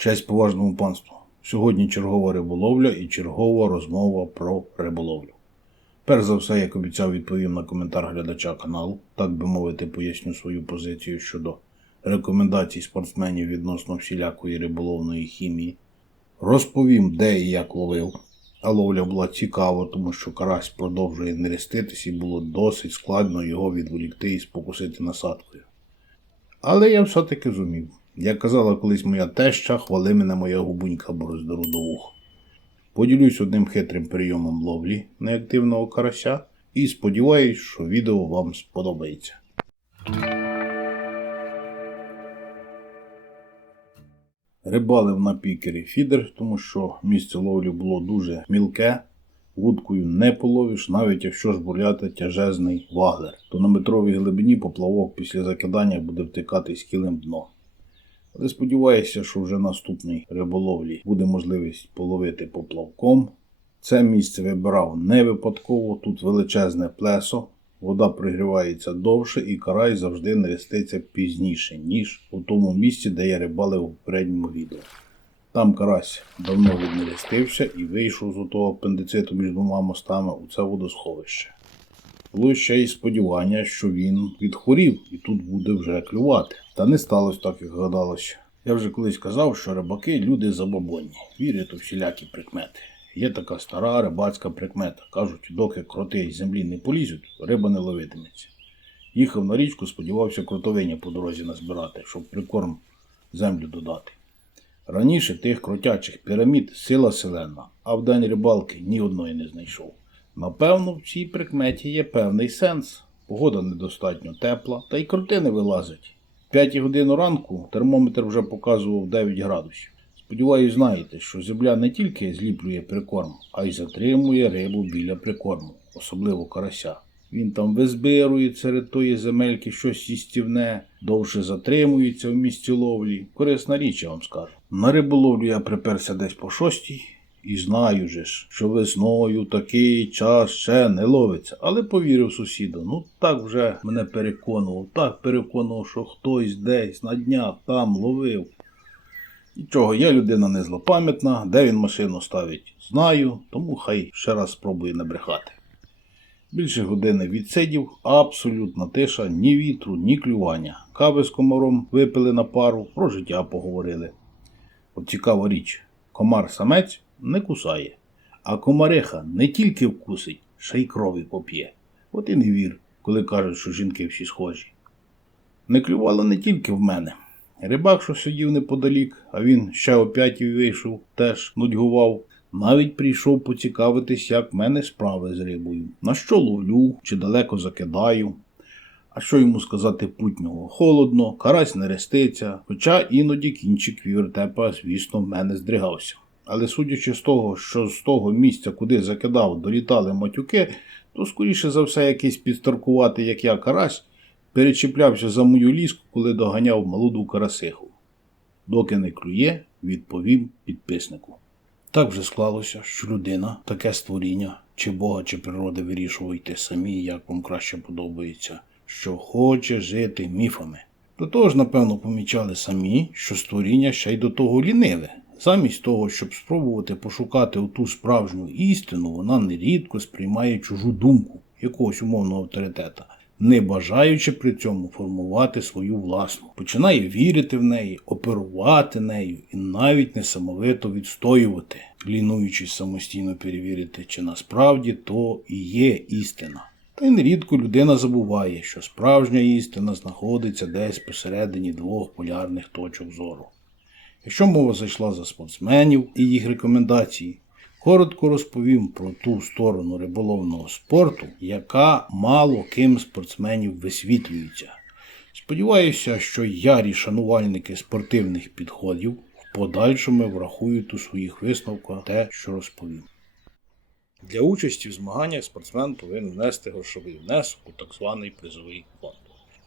Честь поважному панству. Сьогодні чергова риболовля і чергова розмова про риболовлю. Перш за все, як обіцяв, відповім на коментар глядача каналу, так би мовити, поясню свою позицію щодо рекомендацій спортсменів відносно всілякої риболовної хімії. Розповім, де і як ловив. А ловля була цікава, тому що карась продовжує нереститись і було досить складно його відволікти і спокусити насадкою. Але я все-таки зумів. Як казала колись моя теща, хвали мене моя губунька бороздору до вух. Поділюсь одним хитрим прийомом ловлі неактивного карася і сподіваюсь, що відео вам сподобається. Рибалив на пікері фідер, тому що місце ловлі було дуже мілке. Вудкою не половиш, навіть якщо ж бурляти тяжезний ваглер, то на метровій глибині поплавок після закидання буде втикати схилим дно. Але сподіваюся, що вже наступний риболовлі буде можливість половити поплавком. Це місце вибирав не випадково, тут величезне плесо, вода пригрівається довше і карай завжди нереститься пізніше, ніж у тому місці, де я рибалив у попередньому відео. Там карась давно віднерестився і вийшов з того апендициту між двома мостами у це водосховище. Було ще й сподівання, що він відхворів і тут буде вже клювати. Та не сталося так, як гадалося. Я вже колись казав, що рибаки люди забобонні, вірять у всілякі прикмети. Є така стара рибацька прикмета. Кажуть, доки кроти з землі не полізуть, риба не ловитиметься. Їхав на річку, сподівався кротовиня по дорозі назбирати, щоб прикорм землю додати. Раніше тих кротячих пірамід сила селена, а в день рибалки ні одної не знайшов. Напевно, в цій прикметі є певний сенс. Погода недостатньо тепла, та й кроти не вилазять. В 5 годину ранку термометр вже показував 9 градусів. Сподіваюсь, знаєте, що земля не тільки зліплює прикорм, а й затримує рибу біля прикорму, особливо карася. Він там визбирує серед тої земельки щось їстівне, довше затримується в місці ловлі. Корисна річ, я вам скажу. На риболовлю я приперся десь по шостій. І знаю же ж, що весною такий час ще не ловиться. Але повірив сусіду, ну так вже мене переконував, так переконував, що хтось десь на днях там ловив. Нічого, я людина не злопам'ятна, де він машину ставить, знаю, тому хай ще раз спробує набрехати. Більше години відсидів, абсолютна тиша, ні вітру, ні клювання. Кави з комаром випили на пару, про життя поговорили. От цікава річ, комар самець не кусає, а комариха не тільки вкусить, ще й крові поп'є. От і не вір, коли кажуть, що жінки всі схожі. Не клювало не тільки в мене. Рибак, що сидів неподалік, а він ще о п'ятій вийшов, теж нудьгував. Навіть прийшов поцікавитись, як в мене справи з рибою, на що ловлю чи далеко закидаю. А що йому сказати путнього? Холодно, карась не реститься, хоча іноді кінчик вівертепа, звісно, в мене здригався. Але судячи з того, що з того місця, куди закидав, долітали матюки, то скоріше за все якийсь підстаркувати, як я карась, перечіплявся за мою ліску, коли доганяв молоду карасиху. Доки не клює, відповім підписнику. Так вже склалося, що людина, таке створіння, чи Бога, чи природи вирішуйте самі, як вам краще подобається, що хоче жити міфами. До того ж, напевно, помічали самі, що створіння ще й до того ліниве. Замість того, щоб спробувати пошукати оту справжню істину, вона нерідко сприймає чужу думку якогось умовного авторитета, не бажаючи при цьому формувати свою власну. Починає вірити в неї, оперувати нею і навіть несамовито відстоювати, лінуючись самостійно перевірити, чи насправді то і є істина. Та й нерідко людина забуває, що справжня істина знаходиться десь посередині двох полярних точок зору. Якщо мова зайшла за спортсменів і їх рекомендації, коротко розповім про ту сторону риболовного спорту, яка мало ким спортсменів висвітлюється. Сподіваюся, що ярі шанувальники спортивних підходів в подальшому врахують у своїх висновках те, що розповім. Для участі в змаганнях спортсмен повинен внести грошовий внесок у так званий призовий фонд.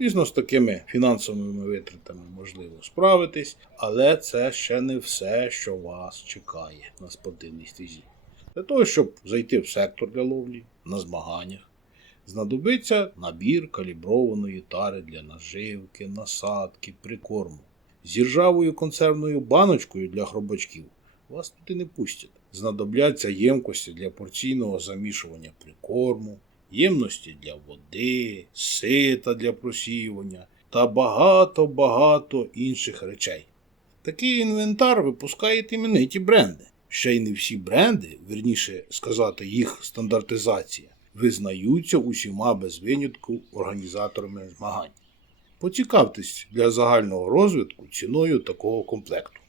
Звісно, з такими фінансовими витратами можливо справитись, але це ще не все, що вас чекає на спортивній стезі. Для того, щоб зайти в сектор для ловлі на змаганнях, знадобиться набір каліброваної тари для наживки, насадки, прикорму. З іржавою консервною баночкою для хробачків вас туди не пустять. Знадобляться ємкості для порційного замішування прикорму, ємності для води, сита для просіювання та багато-багато інших речей. Такий інвентар випускають імениті бренди. Ще й не всі бренди, вірніше сказати, їх стандартизація, визнаються усіма без винятку організаторами змагань. Поцікавтесь для загального розвитку ціною такого комплекту.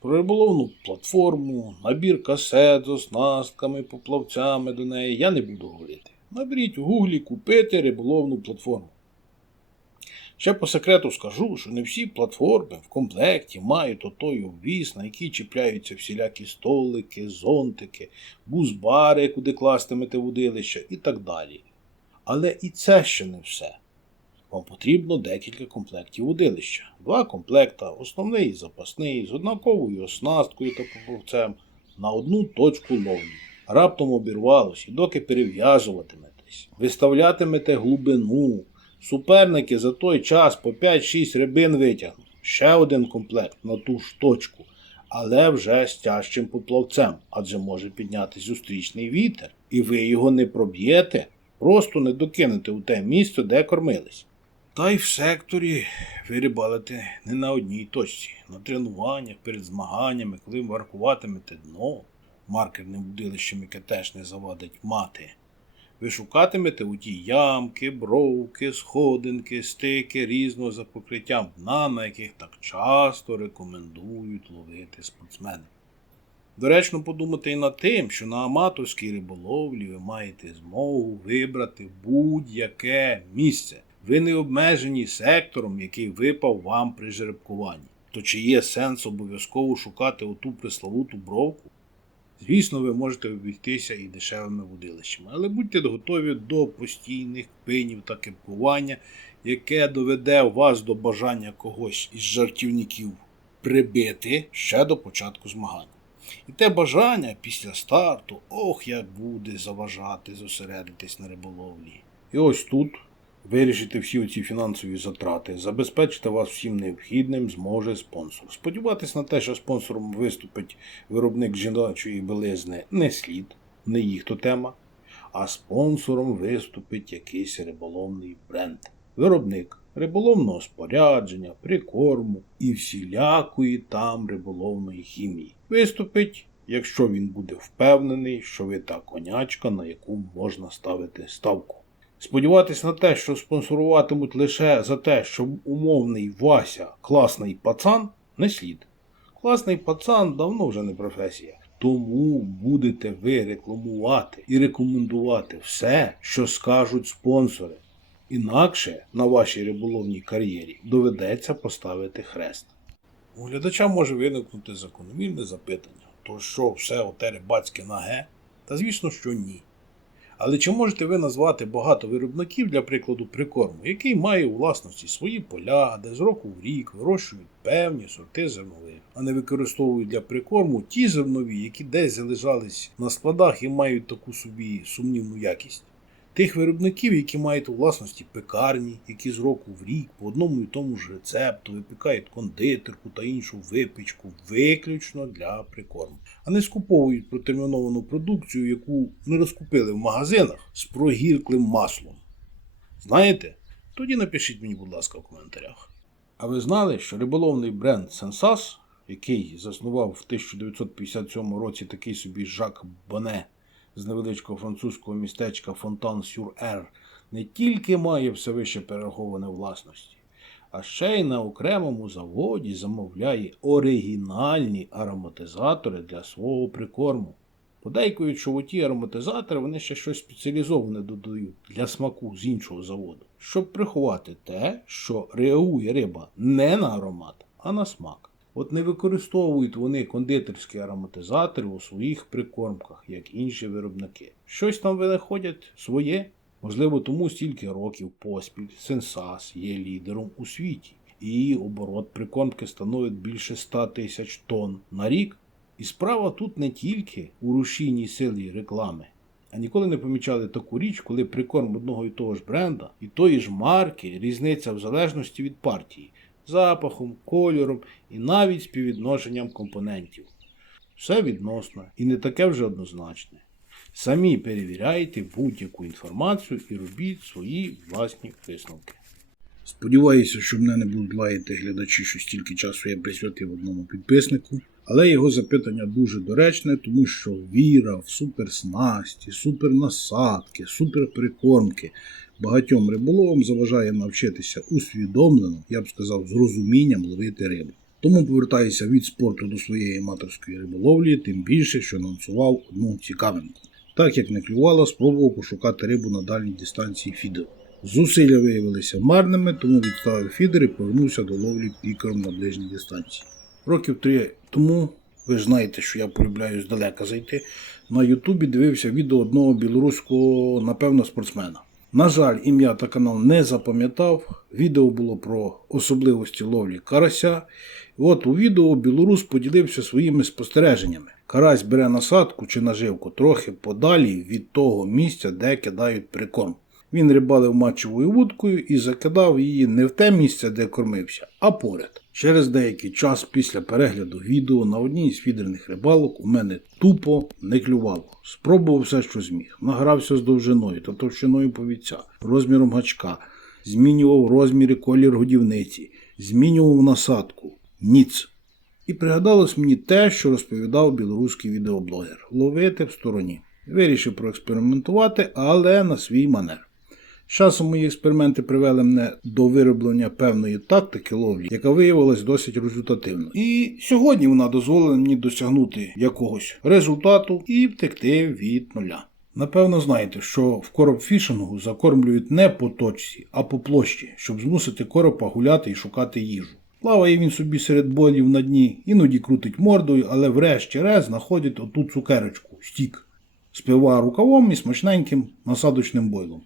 Про риболовну платформу, набір касет з оснастками, поплавцями до неї я не буду говорити. Наберіть у гуглі купити риболовну платформу. Ще по секрету скажу, що не всі платформи в комплекті мають отой обвіз, на який чіпляються всілякі столики, зонтики, бузбари, куди кластимете водилища і так далі. Але і це ще не все. Вам потрібно декілька комплектів удилища. Два комплекта, основний і запасний, з однаковою оснасткою та поповцем на одну точку ловлі. Раптом обірвалось, і доки перев'язуватиметесь, виставлятимете глибину. Суперники за той час по 5-6 рибин витягнуть. Ще один комплект на ту ж точку, але вже з тяжчим поплавцем, адже може підняти зустрічний вітер, і ви його не проб'єте, просто не докинете у те місце, де кормились. Та й в секторі ви рибалите не на одній точці, на тренуваннях, перед змаганнями, коли маркуватимете дно, маркерним будилищем, яке теж не завадить мати. Ви шукатимете у ті ямки, бровки, сходинки, стики різного за покриттям дна, на яких так часто рекомендують ловити спортсмени. Доречно подумати і над тим, що на аматорській риболовлі ви маєте змогу вибрати будь-яке місце. Ви не обмежені сектором, який випав вам при жеребкуванні. То чи є сенс обов'язково шукати оту пресловуту бровку? Звісно, ви можете обійтися і дешевими водилищами, але будьте готові до постійних пинів та кепкування, яке доведе вас до бажання когось із жартівників прибити ще до початку змагань. І те бажання після старту, ох, як буде заважати зосередитись на риболовлі. І ось тут вирішити всі оці фінансові затрати, забезпечити вас всім необхідним зможе спонсор. Сподіватись на те, що спонсором виступить виробник жіночої білизни, не слід, не їх то тема, а спонсором виступить якийсь риболовний бренд. Виробник риболовного спорядження, прикорму і всілякої там риболовної хімії. Виступить, якщо він буде впевнений, що ви та конячка, на яку можна ставити ставку. Сподіватись на те, що спонсоруватимуть лише за те, що умовний Вася класний пацан, не слід. Класний пацан давно вже не професія. Тому будете ви рекламувати і рекомендувати все, що скажуть спонсори. Інакше на вашій риболовній кар'єрі доведеться поставити хрест. У глядача може виникнути закономірне запитання, то що все оте рибацьке наге? Та звісно, що ні. Але чи можете ви назвати багато виробників, для прикладу, прикорму, який має у власності свої поля, де з року в рік вирощують певні сорти зернових, а не використовують для прикорму ті зернові, які десь залежались на складах і мають таку собі сумнівну якість? Тих виробників, які мають у власності пекарні, які з року в рік по одному і тому ж рецепту випікають кондитерку та іншу випічку виключно для прикорму, а не скуповують протерміновану продукцію, яку не розкупили в магазинах з прогірклим маслом. Знаєте? Тоді напишіть мені, будь ласка, в коментарях. А ви знали, що риболовний бренд Сенсас, який заснував в 1957 році такий собі Жак Боне, з невеличкого французького містечка Фонтан сюр Ер не тільки має все вище перераховане власності, а ще й на окремому заводі замовляє оригінальні ароматизатори для свого прикорму. Подейкують, що у ті ароматизатори вони ще щось спеціалізоване додають для смаку з іншого заводу, щоб приховати те, що реагує риба не на аромат, а на смак. От не використовують вони кондитерські ароматизатори у своїх прикормках, як інші виробники. Щось там винаходять своє. Можливо, тому стільки років поспіль Сенсас є лідером у світі. Її оборот прикормки становить більше 100 тисяч тонн на рік. І справа тут не тільки у рушійній силі реклами. А ніколи не помічали таку річ, коли прикорм одного і того ж бренда і тої ж марки різниця в залежності від партії запахом, кольором і навіть співвідношенням компонентів. Все відносно і не таке вже однозначне. Самі перевіряйте будь-яку інформацію і робіть свої власні висновки. Сподіваюся, що мене не будуть лаяти глядачі, що стільки часу я присвятив одному підписнику. Але його запитання дуже доречне, тому що віра в суперснасті, супернасадки, суперприкормки багатьом риболовам заважає навчитися усвідомлено, я б сказав, з розумінням ловити рибу. Тому повертаюся від спорту до своєї аматорської риболовлі, тим більше, що анонсував одну цікавинку. Так як не клювало, спробував пошукати рибу на дальній дистанції фідеру. Зусилля виявилися марними, тому відставив фідер і повернувся до ловлі пікером на ближній дистанції. Років три тому, ви ж знаєте, що я полюбляю здалека зайти, на Ютубі дивився відео одного білоруського, напевно, спортсмена. На жаль, ім'я та канал не запам'ятав. Відео було про особливості ловлі карася. От у відео білорус поділився своїми спостереженнями. Карась бере насадку чи наживку трохи подалі від того місця, де кидають прикорм. Він рибалив мачовою вудкою і закидав її не в те місце, де кормився, а поряд. Через деякий час після перегляду відео на одній з фідерних рибалок у мене тупо не клювало. Спробував все, що зміг. Награвся з довжиною та товщиною повіця, розміром гачка, змінював розміри колір годівниці, змінював насадку. Ніц. І пригадалось мені те, що розповідав білоруський відеоблогер ловити в стороні. Вирішив проекспериментувати, але на свій манер. Часом мої експерименти привели мене до вироблення певної тактики ловлі, яка виявилась досить результативною. І сьогодні вона дозволила мені досягнути якогось результату і втекти від нуля. Напевно, знаєте, що в коробфішингу закормлюють не по точці, а по площі, щоб змусити коропа гуляти і шукати їжу. Плаває він собі серед болів на дні, іноді крутить мордою, але врешті-решт знаходить оту цукерочку, стік, спиває рукавом і смачненьким насадочним бойлом.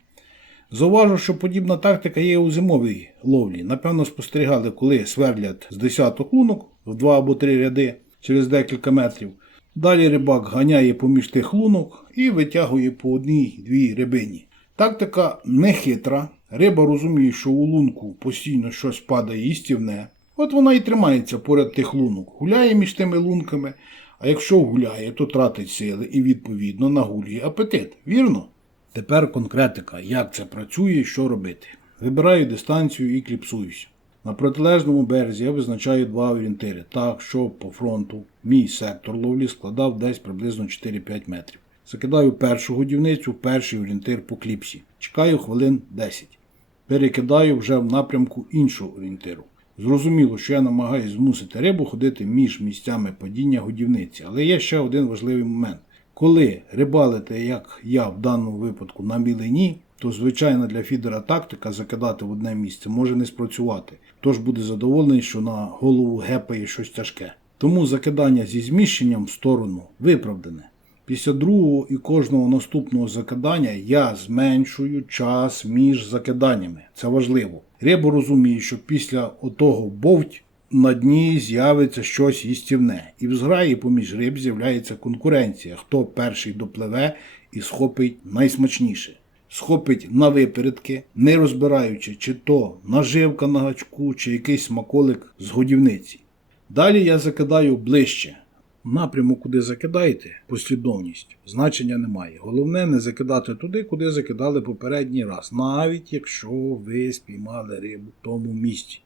Зауважу, що подібна тактика є у зимовій ловлі. Напевно, спостерігали, коли свердлять з десяток лунок в два або три ряди через декілька метрів. Далі рибак ганяє поміж тих лунок і витягує по одній-дві рибині. Тактика не хитра. Риба розуміє, що у лунку постійно щось падає і стівне. От вона і тримається поряд тих лунок, гуляє між тими лунками, а якщо гуляє, то тратить сили і відповідно нагулює апетит. Вірно? Тепер конкретика, як це працює і що робити. Вибираю дистанцію і кліпсуюся. На протилежному березі я визначаю два орієнтири, так, щоб по фронту мій сектор ловлі складав десь приблизно 4-5 метрів. Закидаю першу годівницю перший орієнтир по кліпсі. Чекаю хвилин 10. Перекидаю вже в напрямку іншого орієнтиру. Зрозуміло, що я намагаюся змусити рибу ходити між місцями падіння годівниці, але є ще один важливий момент. Коли рибалите, як я в даному випадку, на мілині, то звичайна для фідера тактика закидати в одне місце може не спрацювати. Тож буде задоволений, що на голову гепає щось тяжке. Тому закидання зі зміщенням в сторону виправдане. Після другого і кожного наступного закидання я зменшую час між закиданнями. Це важливо. Риба розуміє, що після отого бовть на дні з'явиться щось їстівне, і в зграї поміж риб з'являється конкуренція, хто перший допливе і схопить найсмачніше. Схопить на випередки, не розбираючи, чи то наживка на гачку, чи якийсь смаколик з годівниці. Далі я закидаю ближче. Напряму, куди закидаєте, послідовність, значення немає. Головне не закидати туди, куди закидали попередній раз, навіть якщо ви спіймали рибу в тому місці.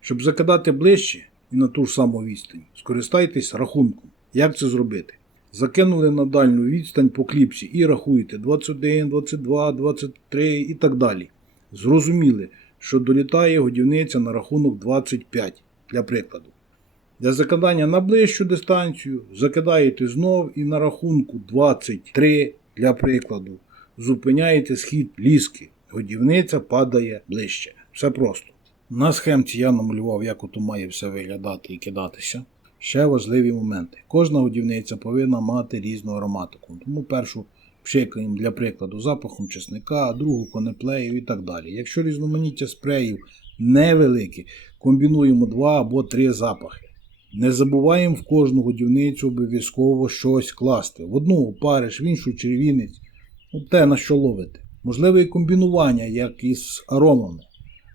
Щоб закидати ближче і на ту ж саму відстань, скористайтесь рахунком. Як це зробити? Закинули на дальню відстань по кліпсі і рахуєте 21, 22, 23 і так далі. Зрозуміли, що долітає годівниця на рахунок 25 для прикладу. Для закидання на ближчу дистанцію закидаєте знов і на рахунку 23 для прикладу. Зупиняєте схід ліски. Годівниця падає ближче. Все просто. На схемці я намалював, як ото має все виглядати і кидатися. Ще важливі моменти. Кожна годівниця повинна мати різну ароматику. Тому першу пшикаємо для прикладу запахом чесника, другу конеплею і так далі. Якщо різноманіття спреїв невелике, комбінуємо два або три запахи. Не забуваємо в кожну годівницю обов'язково щось класти. В одну опариш, в іншу червінець, ну, те на що ловити. Можливе і комбінування, як із аромами.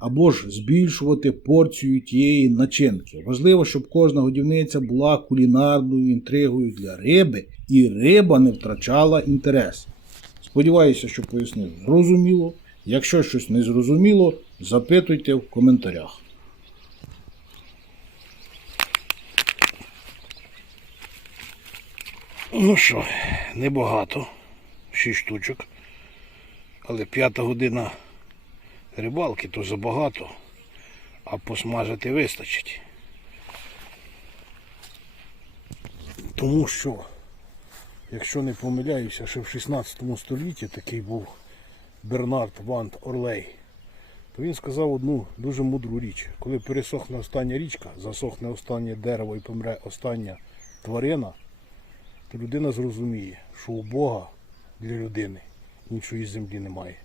Або ж збільшувати порцію тієї начинки. Важливо, щоб кожна годівниця була кулінарною інтригою для риби, і риба не втрачала інтерес. Сподіваюся, що пояснив зрозуміло. Якщо щось не зрозуміло, запитуйте в коментарях. Ну що, небагато. Шість штучок. Але п'ята година рибалки то забагато, а посмажити вистачить. Тому що, якщо не помиляюся, ще в 16 столітті такий був Бернард Вант Орлей, то він сказав одну дуже мудру річ. Коли пересохне остання річка, засохне останнє дерево і помре остання тварина, то людина зрозуміє, що у Бога для людини іншої землі немає.